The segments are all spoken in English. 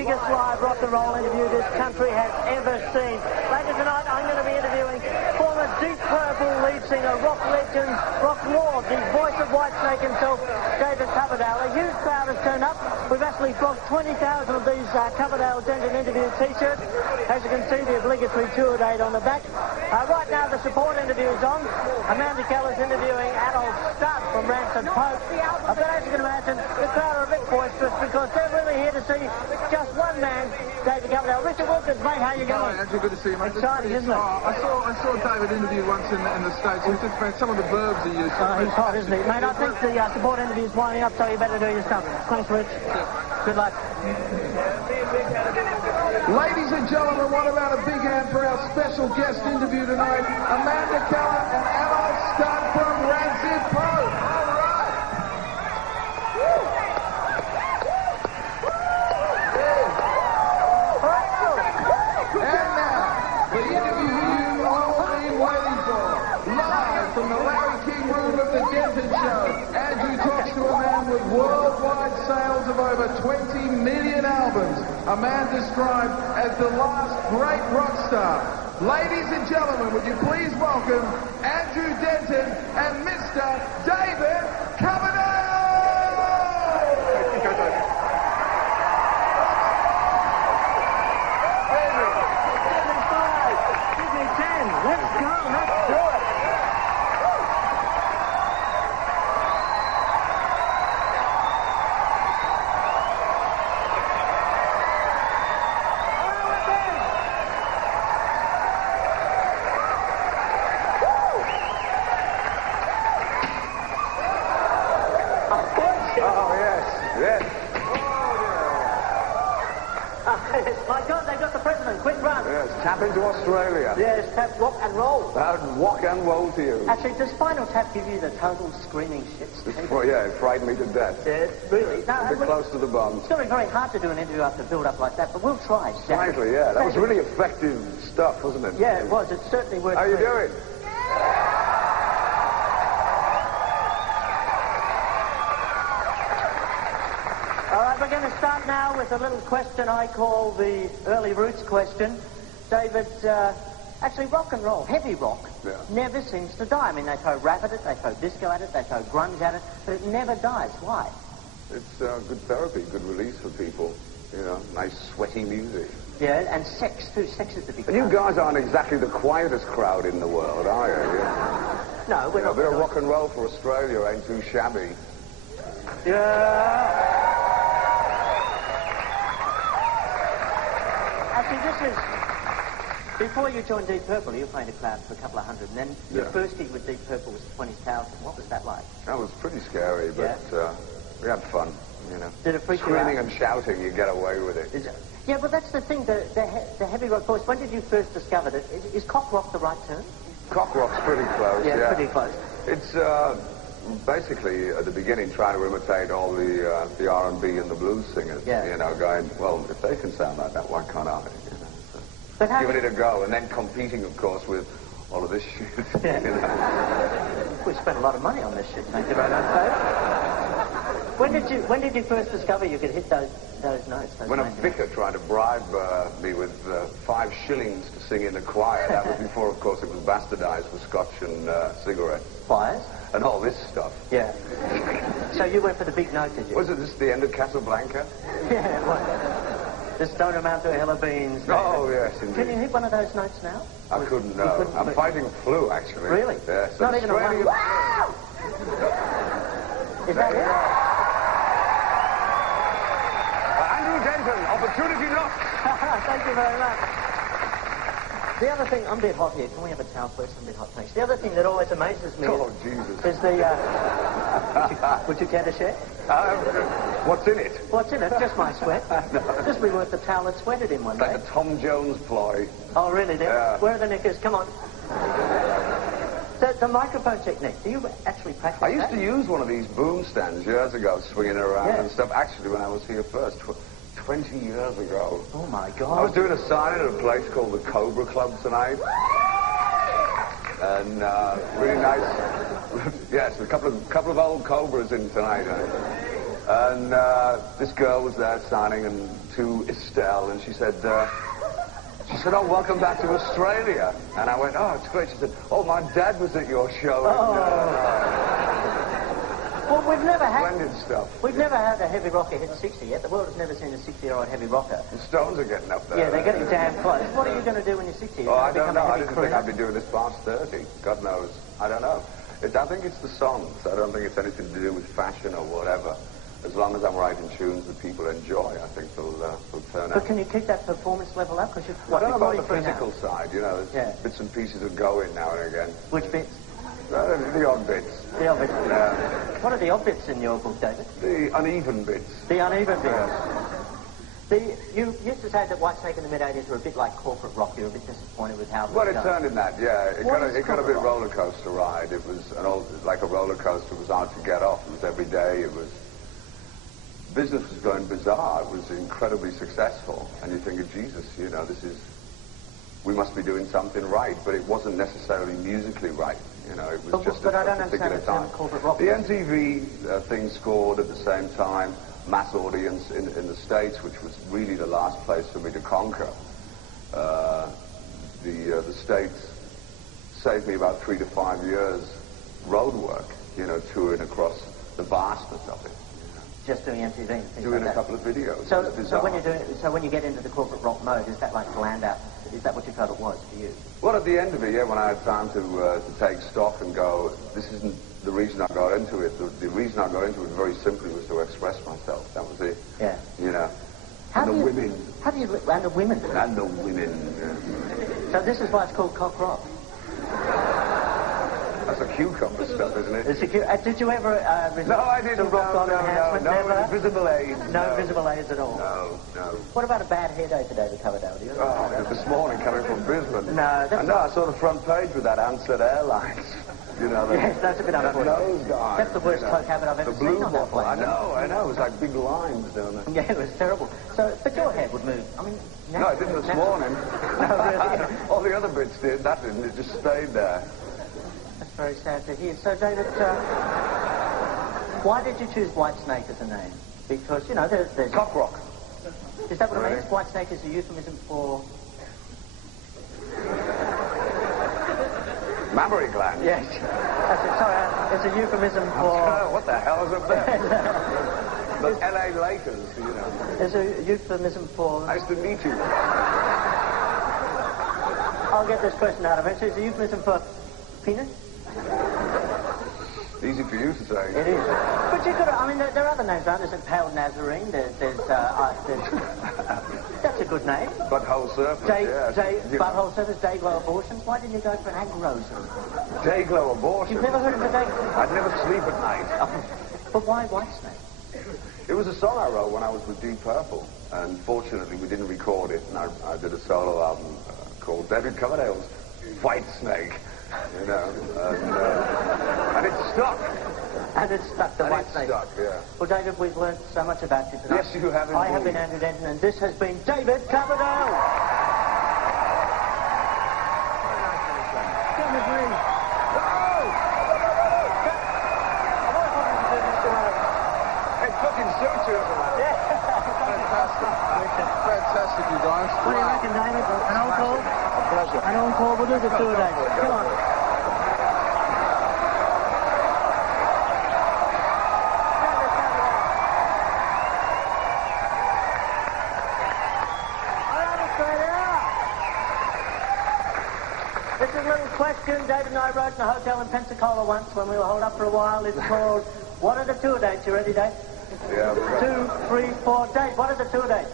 biggest live rock and roll interview this country has ever seen. Later tonight, I'm going to be interviewing former Deep Purple lead singer, rock legend, rock lord, the voice of Whitesnake himself, David Coverdale. A huge crowd has turned up. We've actually flogged 20,000 of these Coverdale Denton interview T-shirts. As you can see, the obligatory tour date on the back. Right now, the support interview is on. Amanda Keller's interviewing Adolf Studd from Rancid Pope. But as you can imagine, the crowd are a bit boisterous because they're really here to see just one man, David Coverdale. Richard Wilkins, mate, how you going? Hi, Andrew, good to see you, mate. Exciting, isn't it? I saw David interview once in the States. He was just about some of the verbs he used. He's hot, isn't he? Mate, I think the support interview is winding up, so you better do your stuff. Thanks, Rich. Good luck. Ladies and gentlemen, what about a big hand for our special guest interview tonight, Amanda Keller and Adolf Studd from Rancid Pope. And now, the interview you've all been waiting for. Live from the Larry King room of the Denton show, Andrew talks to a man with worldwide sales of over 20 million albums. A man described as the last great rock star. Ladies and gentlemen, would you please welcome Andrew Denton and Mr. David Coverdale! Let's go, let's do it. My God, they got the president. Quick run. Yes, tap into Australia. Yes, tap, rock and roll. Rock and roll to you. Actually, does Spinal Tap give you the total screaming shits? Yeah, it frightened me to death. Yes, really. No, a bit close to the bum. It's going to be very hard to do an interview after build-up like that, but we'll try. Frankly, yeah. That was really effective stuff, wasn't it? Yeah, it was. It certainly worked. How are you doing? All right, we're going to start now with a little question I call the early roots question. David, actually rock and roll, heavy rock, never seems to die. I mean, they throw rap at it, they throw disco at it, they throw grunge at it, but it never dies. Why? It's good therapy, good release for people. You know, nice sweaty music. Yeah, and sex, too. Sex is the big And you guys aren't exactly the quietest crowd in the world, are you? No, we're not. A bit of rock and roll for Australia ain't too shabby. Yeah. Actually, this is... Before you joined Deep Purple, you were playing a crowd for a couple of hundred, and then your first gig with Deep Purple was 20,000. What was that like? That was pretty scary, but we had fun, you know. Did it freak you out? Screaming and shouting, you get away with it. Yeah, but that's the thing, the heavy rock voice. When did you first discover it? Is cock rock the right term? Cock rock's pretty close, yeah. Pretty close. It's basically at the beginning trying to imitate all the R&B and the blues singers. You know, going, well, if they can sound like that, why can't I? You know, so but giving it a go, and then competing, of course, with all of this shit. Yeah. You know? We spent a lot of money on this shit, thank you very much. When did you first discover you could hit those notes? When a vicar tried to bribe me with 5 shillings to sing in the choir. That was before, of course, it was bastardized for scotch and cigarettes. Choirs? And all this stuff. Yeah. So you went for the big note, did you? Was it this the end of Casablanca? Yeah, it was. Just don't amount to a hill of beans. Oh, yes, indeed. Can you hit one of those notes now? I couldn't, no. I'm fighting flu, actually. Really? Yes. Not even a one. Wow! Is that it? Andrew Denton, opportunity lost. Thank you very much. The other thing, I'm a bit hot here. Can we have a towel, please? I'm a bit hot, thanks. The other thing that always amazes me is the... would you care to share? What's in it? What's in it? Just my sweat. No. Just be worth the towel that sweated in one day. Like a Tom Jones ploy. Oh, really? Yeah. Where are the knickers? Come on. The microphone technique, do you actually practice I used to use one of these boom stands years ago, swinging it around and stuff. Actually, when I was here first, 20 years ago. Oh, my God. I was doing a signing at a place called the Cobra Club tonight. And really nice. Yes, a couple of old Cobras in tonight. And this girl was there signing and to Estelle, and she said, oh, welcome back to Australia. And I went, oh, it's great. She said, oh, my dad was at your show. Well, we've never had... Splendid stuff. We've never had a heavy rocker hit 60 yet. The world has never seen a 60-year-old heavy rocker. The Stones are getting up there. Yeah, they're getting damn close. What are you going to do when you're 60? Oh, I don't know. I didn't think I'd be doing this past 30. God knows. I don't know. I think it's the songs. I don't think it's anything to do with fashion or whatever. As long as I'm writing tunes that people enjoy, I think they'll turn out. But can you keep that performance level up? Because I don't know about the physical side, you know. There's bits and pieces that go in now and again. Which bits? The odd bits. The odd bits? Yeah. What are the odd bits in your book, David? The uneven bits. The uneven bits. You used to say that Whitesnake in the mid-80s were a bit like corporate rock. You were a bit disappointed with how... Well, it turned in that, yeah. It got a bit roller coaster ride. It was like a roller coaster. It was hard to get off. It was every day. It was... Business was going bizarre. It was incredibly successful. And you think, Jesus, you know, we must be doing something right. But it wasn't necessarily musically right. You know, it was just a particular time. The MTV thing scored at the same time. Mass audience in the States, which was really the last place for me to conquer. The States saved me about 3 to 5 years road work, you know, touring across the vastness of it. Just doing MTV and things doing like a couple of videos. So when you get into the corporate rock mode, is that like Landau? Is that what you felt it was for you? Well, at the end of it, yeah, when I had time to take stock and go, this isn't the reason I got into it. The reason I got into it very simply was to express myself. That was it. Yeah. You know. And the women. And the women. And the women. Yeah. So this is why it's called cock rock. That's a cucumber stuff, isn't it? It's did you ever no, I didn't. No visible aids. No visible aids at all. No. What about a bad hair day today, the Coverdale? This morning coming from Brisbane. No, I saw the front page with that Ansett Airlines. You know, yes, that's a bit unfortunate. Those guys. That's the worst cloak habit I've ever seen on that plane. I know. It was like big lines down there. Yeah, it was terrible. So, but your head would move. I mean, no, it didn't this morning. No, really? All the other bits did. That didn't. It just stayed there. That's very sad to hear. So, David, why did you choose Whitesnake as a name? Because, you know, there's... Cock rock. Is that what it means? Whitesnake is a euphemism for... Mammary gland. Yes. That's it. Sorry, it's a euphemism for... What the hell is up there? The LA Lakers, you know. There's a euphemism for... Nice to meet you. I'll get this question out of it. So it's a euphemism for penis? Easy for you to say. It is. But you could, I mean, there are other names, aren't there? There's Pale Nazarene, there's that's a good name. Butthole surface, Butthole surface, Dayglow abortions. Why didn't you go for agrosum? Dayglow abortion? You've never heard of a Dayglow? I'd never sleep at night. But why Whitesnake? It was a song I wrote when I was with Deep Purple, and fortunately we didn't record it, and I did a solo album called David Coverdale's Whitesnake. You know, and it stuck. And it stuck, the Whitesnake. It stuck, yeah. Well, David, we've learned so much about you tonight. Yes, you have indeed. I have been Andrew Denton, and this has been David Coverdale. Come with me. Hey, fucking suit you. Yeah. Fantastic, you guys. What do you reckon, David? An encore? A pleasure. An encore. We'll do the tour, David. Come on. This is a little question David and I wrote in a hotel in Pensacola once when we were holed up for a while. It's called, what are the tour dates? You ready, Dave? Yeah. 2, 3, 4 dates. What are the tour dates?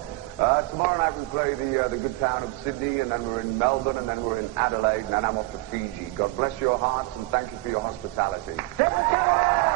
Tomorrow night we play the good town of Sydney, and then we're in Melbourne, and then we're in Adelaide, and then I'm off to Fiji. God bless your hearts, and thank you for your hospitality. David Coverdale!